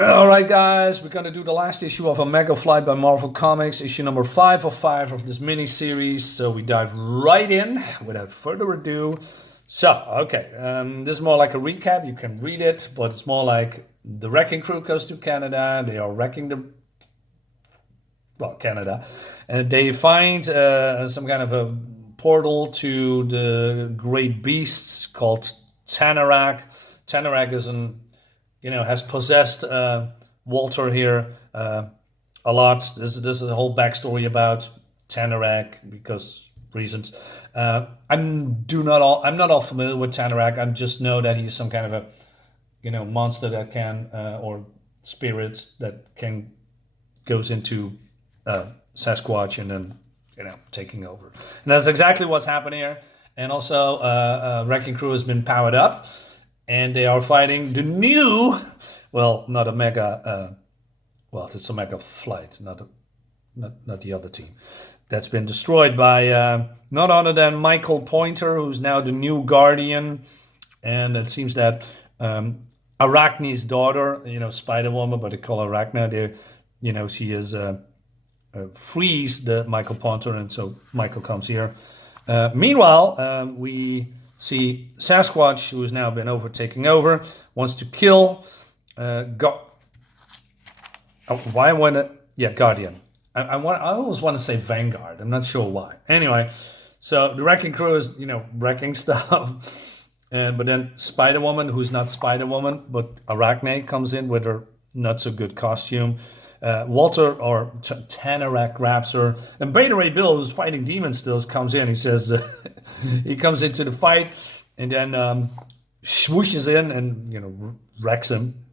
All right, guys, we're gonna do the last issue of Omega Flight by Marvel Comics, issue number 5 of this mini series. So we dive right in without further ado. So, okay, this is more like a recap. You can read it, but it's more like the wrecking crew goes to Canada. They are wrecking Canada, and they find some kind of a portal to the great beasts called Tanarak. Tanarak is has possessed Walter here a lot. This is a whole backstory about Tanarak because reasons. I'm not all familiar with Tanarak. I just know that he's some kind of a monster that can or spirit that can goes into Sasquatch and then taking over. And that's exactly what's happening here. And also, Wrecking Crew has been powered up, and they are fighting the new, well, not a mega, it's a mega flight, not the other team. That's been destroyed by none other than Michael Pointer, who's now the new Guardian. And it seems that Arachne's daughter, Spider Woman, but they call her Arachne. She is frees the Michael Pointer, and so Michael comes here. Meanwhile, we see Sasquatch, who has now been taking over, wants to kill. Guardian. I always want to say Vanguard. I'm not sure why. Anyway, so the Wrecking Crew is wrecking stuff, but then Spider Woman, who's not Spider Woman but Arachne, comes in with her not so good costume. Walter or Tanarak grabs her, and Beta Ray Bill, who's fighting demons still, comes in. He says he comes into the fight and then swooshes in and wrecks him.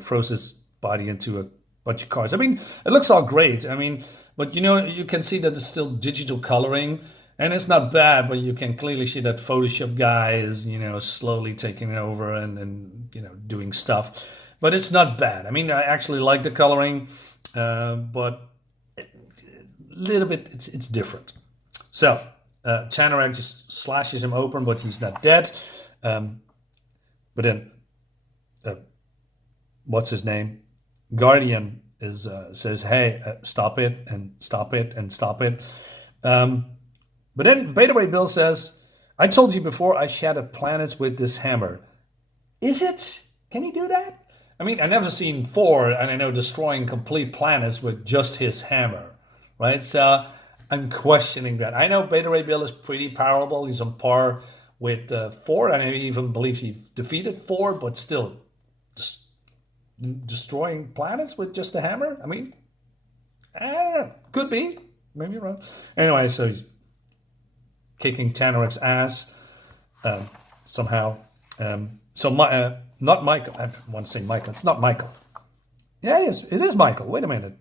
Throws his body into a bunch of cars. I mean, it looks all great. I mean, but you can see that it's still digital coloring, and it's not bad. But you can clearly see that Photoshop guy is slowly taking over and doing stuff. But it's not bad. I mean, I actually like the coloring, but a little bit, it's different. So, Tanarak just slashes him open, but he's not dead. But then, what's his name? Guardian says, hey, stop it, and stop it, and stop it. But then Beta Ray Bill says, I told you before I shattered planets with this hammer. Is it? Can he do that? I mean, I never seen Thor, and I know destroying complete planets with just his hammer, right? So I'm questioning that. I know Beta Ray Bill is pretty powerful. He's on par with Thor, and I even believe he defeated Thor, but still, just destroying planets with just a hammer? I mean, could be. Maybe wrong. Anyway, so he's kicking Tanarak's ass somehow. Not Michael. I want to say Michael. It's not Michael. Yeah, it is Michael. Wait a minute.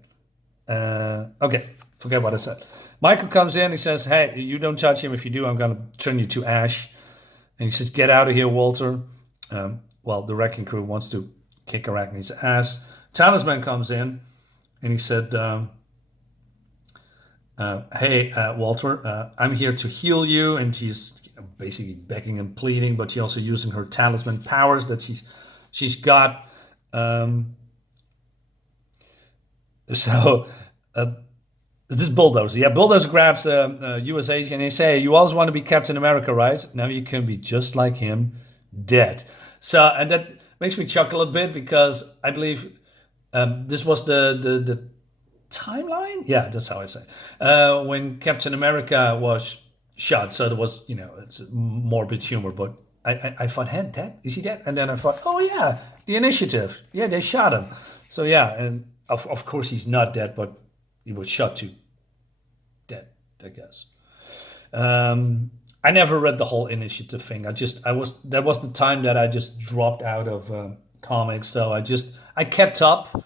Okay, forget what I said. Michael comes in. He says, hey, you don't touch him. If you do, I'm going to turn you to ash. And he says, get out of here, Walter. The Wrecking Crew wants to kick Arachne's ass. Talisman comes in, and he said, hey, Walter, I'm here to heal you. And she's basically begging and pleading, but she's also using her talisman powers that she's got. This is Bulldozer. Yeah, Bulldozer grabs US agent and they say, you always want to be Captain America, right? Now you can be just like him, dead. So, and that makes me chuckle a bit because I believe this was the timeline? Yeah, that's how I say. When Captain America was shot, so there was, it's morbid humor, but I thought, hey, dead? Is he dead? And then I thought, oh yeah, the Initiative. Yeah, they shot him. So yeah, and of course he's not dead, but he was shot to dead, I guess. I never read the whole Initiative thing. That was the time that I just dropped out of comics, so I kept up,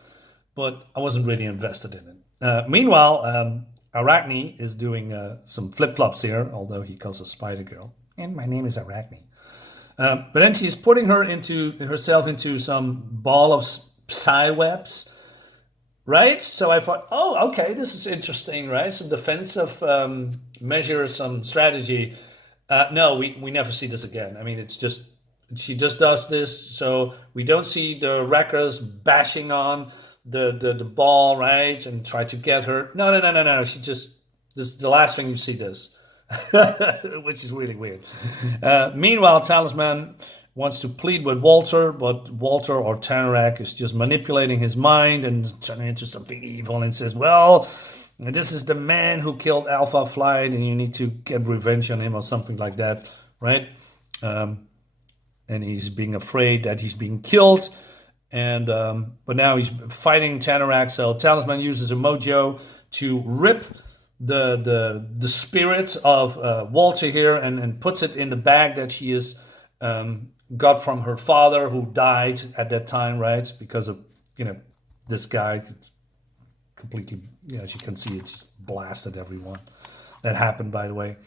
but I wasn't really invested in it. Meanwhile, Arachne is doing some flip-flops here, although he calls her Spider-Girl. And my name is Arachne. But then she's putting herself into some ball of psy-webs, right? So I thought, oh, okay, this is interesting, right? Some defensive measures, some strategy. No, we never see this again. I mean, it's just she just does this, so we don't see the wreckers bashing on the ball, right, and try to get her. No, no, no, no, no. She just, this is the last thing you see this, which is really weird. Meanwhile, Talisman wants to plead with Walter, but Walter or Tanorak is just manipulating his mind and turning into something evil and says, well, this is the man who killed Alpha Flight and you need to get revenge on him or something like that, right? And he's being afraid that he's being killed. And but now he's fighting Tanorak, so Talisman uses a mojo to rip the spirit of Walter here and puts it in the bag that she is got from her father, who died at that time, right? Because of, this guy. It's completely, as you can see, it's blasted everyone. That happened, by the way.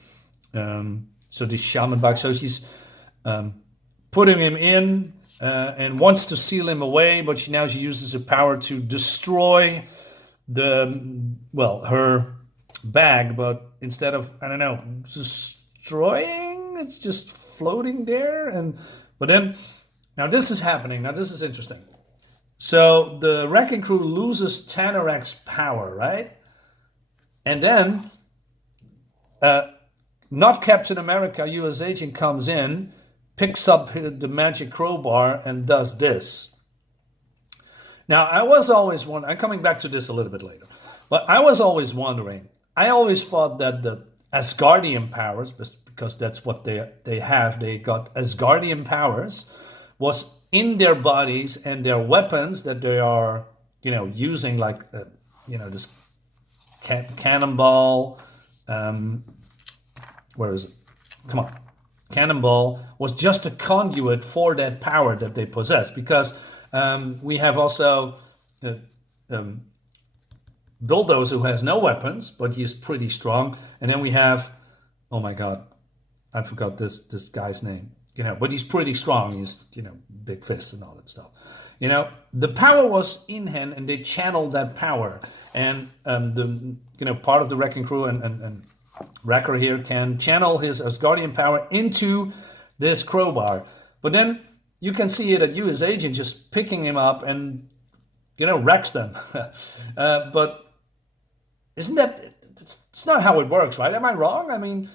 So the shaman bag, so she's putting him in and wants to seal him away, but she uses her power to destroy her bag, but instead of, I don't know, destroying, it's just floating there. But then, now this is happening. Now this is interesting. So the wrecking crew loses Tanorak's power, right? And then, not Captain America, US agent comes in, picks up the magic crowbar and does this. Now, I was always wondering, I'm coming back to this a little bit later, but I was always wondering, I always thought that the Asgardian powers, because that's what they have, they got Asgardian powers, was in their bodies and their weapons that they are, using, like, this cannonball, where is it? Come on. Cannonball was just a conduit for that power that they possess, because we have also Bulldozer, who has no weapons, but he is pretty strong. And then we have, oh my God, I forgot this guy's name. But he's pretty strong. He's, big fists and all that stuff. The power was in him, and they channeled that power. And part of the wrecking crew and Wrecker here can channel his Asgardian power into this crowbar. But then you can see it at US Agent just picking him up and, wrecks them. But isn't that, it's not how it works, right? Am I wrong? I mean,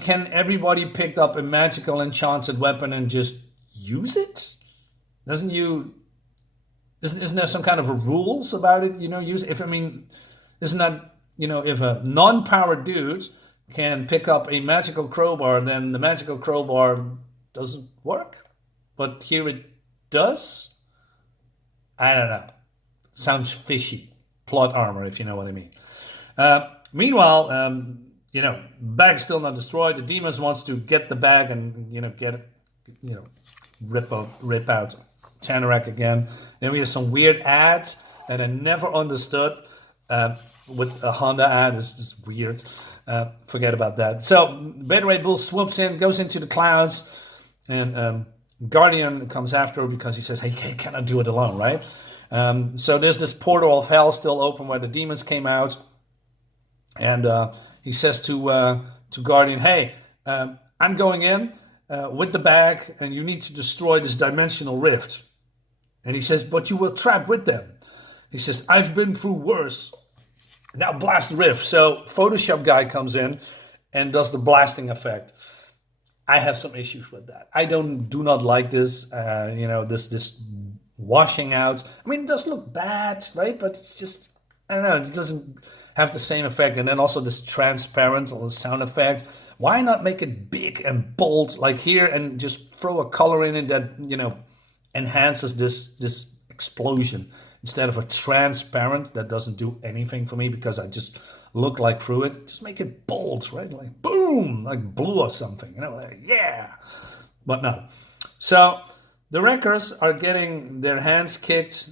can everybody pick up a magical enchanted weapon and just use it? Isn't there some kind of a rules about it? Isn't that, if a non-powered dude can pick up a magical crowbar, then the magical crowbar doesn't work. But here it does? I don't know. Sounds fishy. Plot armor, if you know what I mean. Meanwhile, bag's still not destroyed. The demons wants to get the bag and, get it, rip out Tanorak again. Then we have some weird ads that I never understood. With a Honda ad, it's just weird. Forget about that. So Beta Ray Bull swoops in, goes into the clouds, and Guardian comes after her because he says, hey, can I do it alone, right? So there's this portal of hell still open where the demons came out. And he says to Guardian, hey, I'm going in with the bag, and you need to destroy this dimensional rift. And he says, but you will trap with them. He says, I've been through worse. Now blast the rift. So Photoshop guy comes in and does the blasting effect. I have some issues with that. I do not like this, this washing out. It does look bad, right? But it's just, I don't know, it doesn't have the same effect. And then also this transparent or the sound effect. Why not make it big and bold like here and just throw a color in it that, enhances this explosion instead of a transparent that doesn't do anything for me because I just look like through it. Just make it bold, right? Like boom, like blue or something, like, yeah. But no. So the wreckers are getting their hands kicked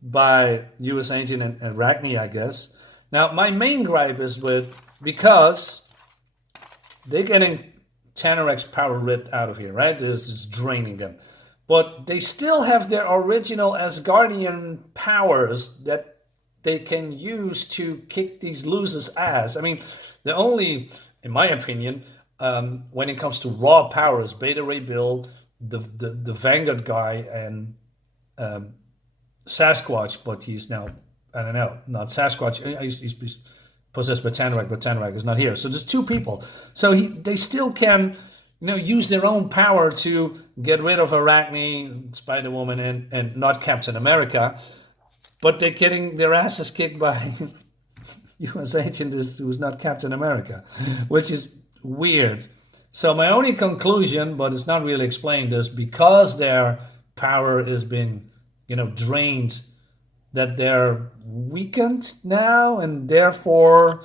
by US Agent and Ragni, I guess. Now, my main gripe is because they're getting Tanorak's power ripped out of here, right? This is draining them. But they still have their original Asgardian powers that they can use to kick these losers' ass. The only, in my opinion, when it comes to raw powers, Beta Ray Bill, the Vanguard guy and Sasquatch, but he's now, I don't know, not Sasquatch. He's possessed by Tanorak, but Tanorak is not here. So there's two people. So they still can, use their own power to get rid of Arachne, Spider-Woman, and not Captain America. But they're getting their asses kicked by U.S. agent who's not Captain America, which is weird. So my only conclusion, but it's not really explained, is because their power has been, drained, that they're weakened now, and therefore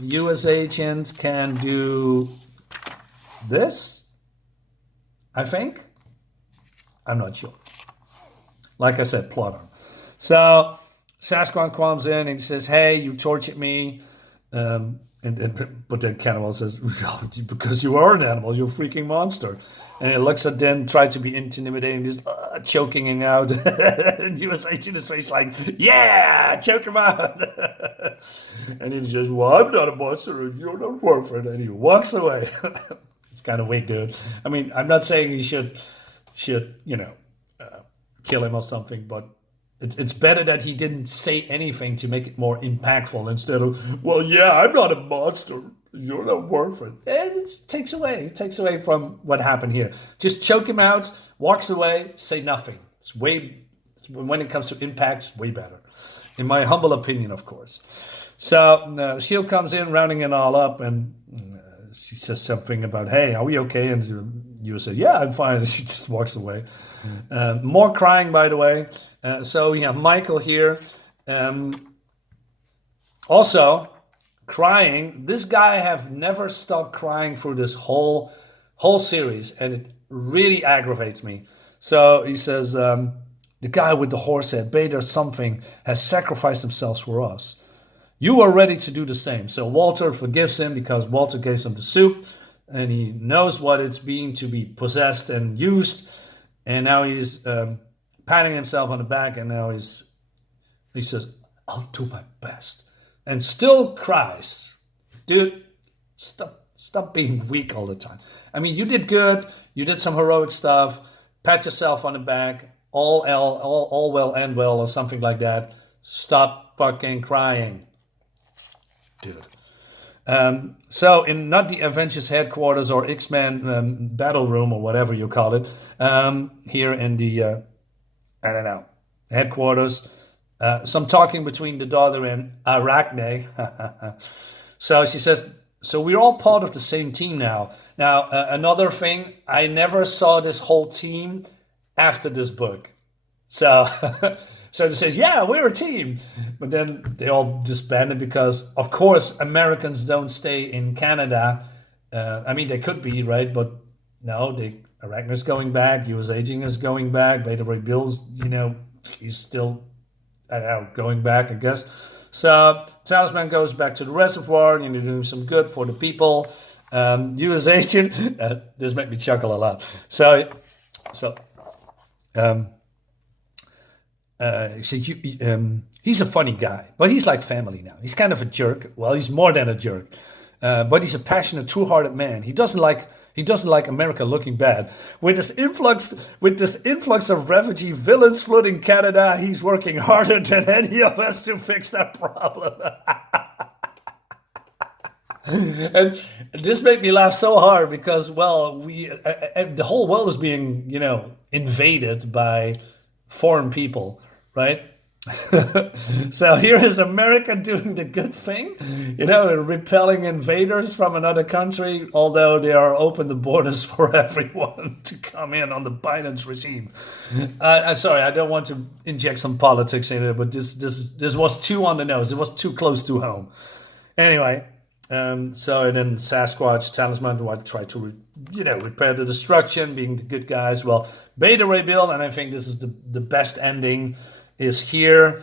U.S. agents can do this, I think. I'm not sure. Like I said, plotter. So Sasquatch comes in and he says, "Hey, you tortured me." But then Cannibal says, "Because you are an animal, you're a freaking monster." And he looks at them, tries to be intimidating, just choking him out. And U.S. agent is face like, "Yeah, choke him out." And he says, "Well, I'm not a monster, and you're not worth it." And he walks away. It's kind of weak, dude. I mean, I'm not saying he should kill him or something, but it's better that he didn't say anything to make it more impactful instead of, "Well, yeah, I'm not a monster. You're not worth it." It takes away from what happened here. Just choke him out, walks away, say nothing. When it comes to impact, it's way better. In my humble opinion, of course. So S.H.I.E.L.D. comes in, rounding it all up, and she says something about, "Hey, are we okay?" And you said, "Yeah, I'm fine." And she just walks away. More crying, by the way. So we have Michael here. Also, crying. This guy have never stopped crying through this whole series, and it really aggravates me. So he says, "The guy with the horse head, Beta or something, has sacrificed himself for us. You are ready to do the same." So Walter forgives him because Walter gave him the soup, and he knows what it's been to be possessed and used. And now he's patting himself on the back, and now he says, "I'll do my best," and still cries. Dude, stop being weak all the time. I mean, you did good. You did some heroic stuff. Pat yourself on the back. All well and well, or something like that. Stop fucking crying, dude. So in not the Avengers headquarters or X-Men battle room or whatever you call it, here in the I don't know, headquarters, some talking between the daughter and Arachne. So she says, "So we're all part of the same team now." Now another thing, I never saw this whole team after this book. So so it says, "Yeah, we're a team," but then they all disbanded because, of course, Americans don't stay in Canada. I mean, they could be, right? But no, Arachne's going back. U.S. agent is going back. Beta Ray Bill's, he's still, I don't know, going back, I guess. So Talisman goes back to the reservoir, doing some good for the people. U.S. agent, this made me chuckle a lot. So. He's a funny guy, but he's like family now. He's kind of a jerk. Well, he's more than a jerk, but he's a passionate, true-hearted man. He doesn't like America looking bad. With this influx of refugee villains flooding Canada, he's working harder than any of us to fix that problem. And this made me laugh so hard because, well, the whole world is being, invaded by foreign people, right? So here is America doing the good thing, repelling invaders from another country, although they are open the borders for everyone to come in on the Biden's regime. Sorry, I don't want to inject some politics in it, but this was too on the nose. It was too close to home. Anyway, so then Sasquatch, Talisman, try to repair the destruction, being the good guys. Well, Beta Ray Bill, and I think this is the best ending, is here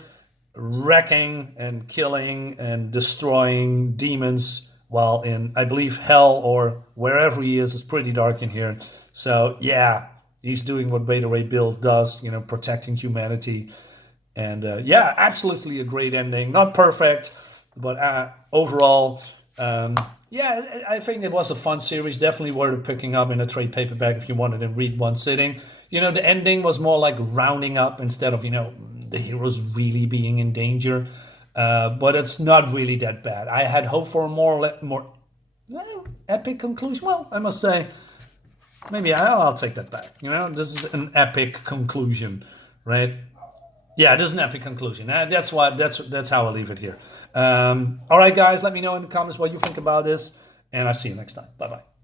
wrecking and killing and destroying demons while in, I believe, hell or wherever he is. It's pretty dark in here. So yeah, he's doing what Beta Ray Bill does, protecting humanity. And absolutely a great ending. Not perfect, but overall, Yeah, I think it was a fun series. Definitely worth picking up in a trade paperback if you wanted to read one sitting. The ending was more like rounding up instead of, the heroes really being in danger. But it's not really that bad. I had hoped for a more epic conclusion. Well, I must say, maybe I'll take that back. This is an epic conclusion, right? Yeah, this is an epic conclusion. That's how I'll leave it here. All right, guys, let me know in the comments what you think about this, and I'll see you next time. Bye bye.